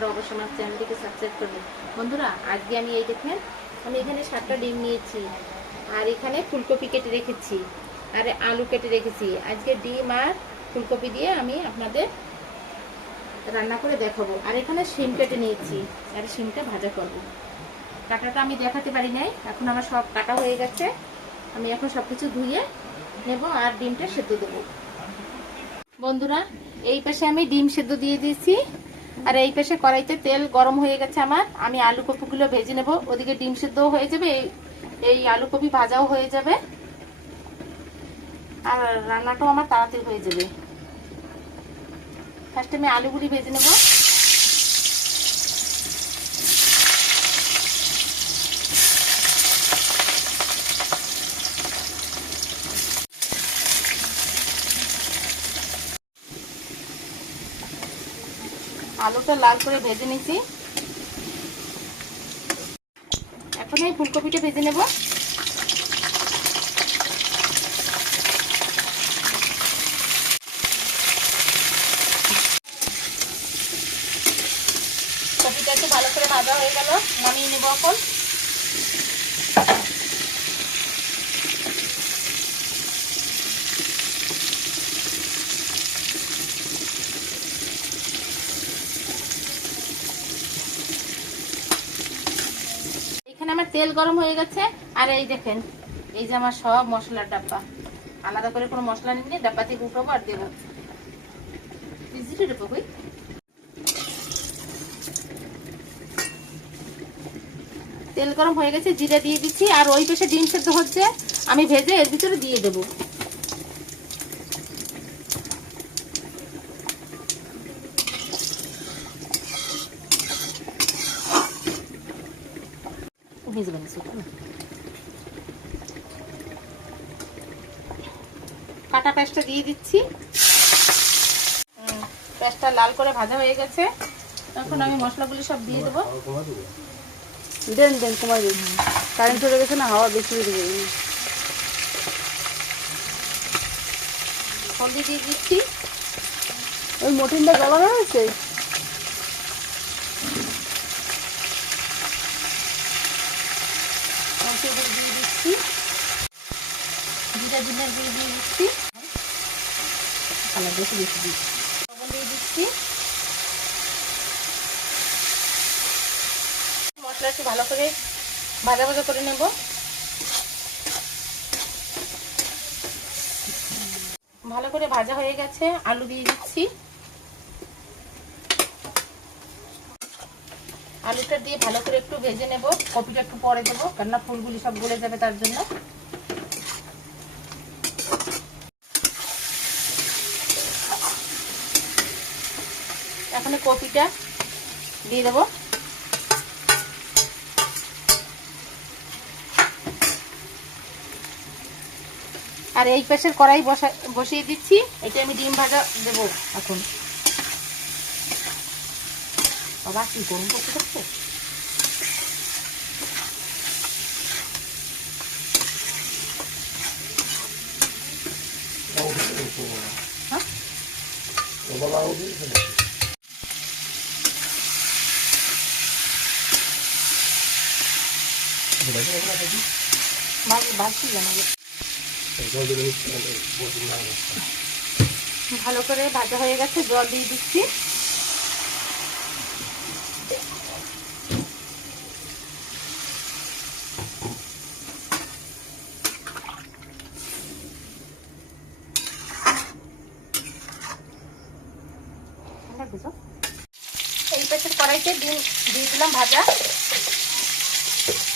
আপনারা অবশ্যই আমার চ্যানেলটিকে সাবস্ক্রাইব করবেন। বন্ধুরা, আজকে আমি এই দেখেন, আমি এখানে 7টা ডিম নিয়েছি, আর এখানে ফুলকপি কেটে রেখেছি, আর আলু কেটে রেখেছি। আজকে ডিম আর ফুলকপি দিয়ে আমি আপনাদের রান্না করে দেখাবো। আর এখানে শিম কেটে নিয়েছি, আর শিমটা ভাজা করব। কাটাটা আমি দেখাতে পারি নাই, এখন আমার সব কাটা হয়ে গেছে। আমি এখন সব কিছু ধুয়ে নেব আর ডিমটা সেদ্ধ দেবো। বন্ধুরা, এই পাশে আমি ডিম সেদ্ধ দিয়ে দিয়েছি, আর এই পাশে কড়াইতে তেল গরম হয়ে গেছে আমার। আমি আলু কপিগুলো ভেজে নেব, ওদিকে ডিম সেদ্ধও হয়ে যাবে, এই আলু কপি ভাজাও হয়ে যাবে, আর রান্নাটাও আমার তাড়াতাড়ি হয়ে যাবে। ফার্স্টে আমি আলুগুলি ভেজে নেব। আলুটা লাল করে ভেজে নিয়েছি, এখন এই ফুলকপিটা ভেজে নেব। কপিটা একটু ভালো করে ভাজা হয়ে গেল, নামিয়ে নেব এখন। এখানে আমার তেল গরম হয়ে গেছে, আর এই দেখেন, এই যে আমার সব মশলার ডাব্বা, আলাদা করে কোনো মশলা নিয়ে ডাব্বা থেকে উঠাবো আর দেবো। তেল গরম হয়ে গেছে, জিরা দিয়ে দিচ্ছি, আর ওই পাশে ডিম সেদ্ধ হচ্ছে, আমি ভেজে এর ভিতরে দিয়ে দেবো। কাটা পেঁয়াজটা দিয়ে দিচ্ছি। পেঁয়াজটা লাল করে ভাজা হয়ে গেছে, এখন আমি মশলাগুলি সব দিয়ে দেবো। দেন দেন কমাই দেন, কারেন্ট চলে গেছে না, হাওয়া বেশি বেরিয়ে যাবে। হলদি দিয়ে দিচ্ছি। ওই মটনটা গলানো হয়েছে, দিয়ে দিচ্ছি, জিরা জিনের গুঁড়ো দিয়ে দিচ্ছি, কালার বেশি বেশি দিচ্ছি, লবণ দিয়ে দিচ্ছি। মশলা একটু ভালো করে ভাজা ভাজা করে নেব। ভালো করে ভাজা হয়ে গেছে, আলু দিয়ে দিচ্ছি। আলুটা দিয়ে ভালো করে একটু ভেজে নেব, কপিটা একটু পরে দেবো, কেননা ফুলগুলি সব গলে যাবে তার জন্য। এখন কপিটা দিয়ে দেবো, আর এই পাশের কড়াই বসিয়ে দিচ্ছি, এটা আমি ডিম ভাজা দেবো এখন। বাবা কি গরম করতে করতে, ভালো করে ভাজা হয়ে গেছে, জল দিয়ে দিচ্ছি। এই পাশের কড়াইতে ডিম দিয়ে দিলাম ভাজা,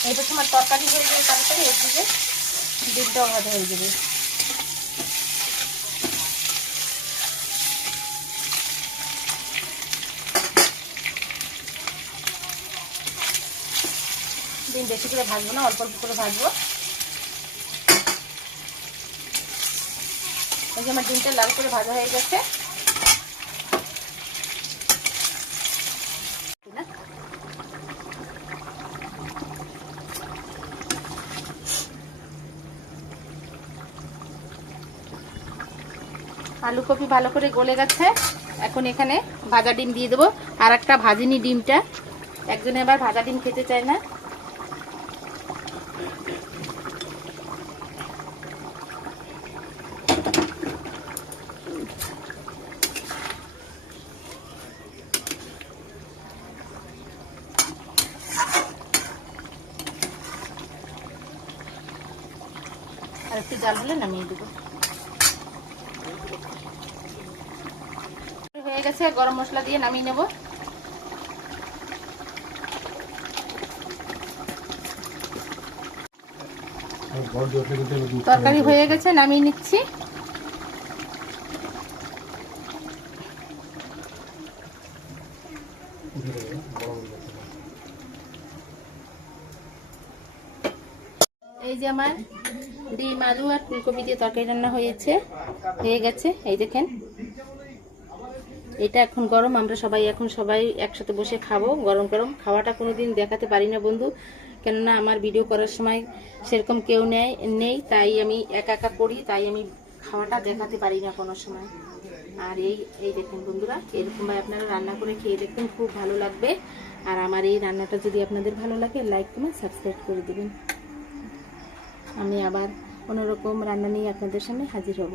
এই পাশে আমার তরকারি হয়ে যাবে তাড়াতাড়ি, এর দিকে ডিমটাও ভাজা হয়ে যাবে। ডিম বেশি করে ভাজবো না, অল্প অল্প করে ভাজবো। এই যে আমার ডিমটা লাল করে ভাজা হয়ে গেছে। আলু কপি ভালো করে গলে গেছে। এখন এখানে ভাজা ডিম দিয়ে দেবো। আর একটা ভাজিনি ডিমটা, একজনে আবার ভাজা ডিম খেতে চায় না। আর একটু জাল হলে নামিয়ে দেবো। হয়ে গেছে, গরম মশলা দিয়ে নামিয়ে নেব। তরকারি হয়ে গেছে, নামিয়ে নিচ্ছি। এই যে আমার ডিম আলু আর ফুলকপি দিয়ে তরকারি রান্না হয়ে গেছে। এই দেখেন, এটা এখন গরম, আমরা সবাই একসাথে বসে খাবো। গরম গরম খাওয়াটা কোনোদিন দেখাতে পারি না বন্ধু, কেননা আমার ভিডিও করার সময় সেরকম কেউ নেই, তাই আমি একা একা করি, তাই আমি খাওয়াটা দেখাতে পারি না কোনো সময়। আর এই দেখুন বন্ধুরা, এরকমভাবে আপনারা রান্না করে খেয়ে দেখুন, খুব ভালো লাগবে। আর আমার এই রান্নাটা যদি আপনাদের ভালো লাগে, লাইক কমেন্ট সাবস্ক্রাইব করে দেবেন। আমি আবার অন্যরকম রান্না নিয়ে আপনাদের সামনে হাজির হব।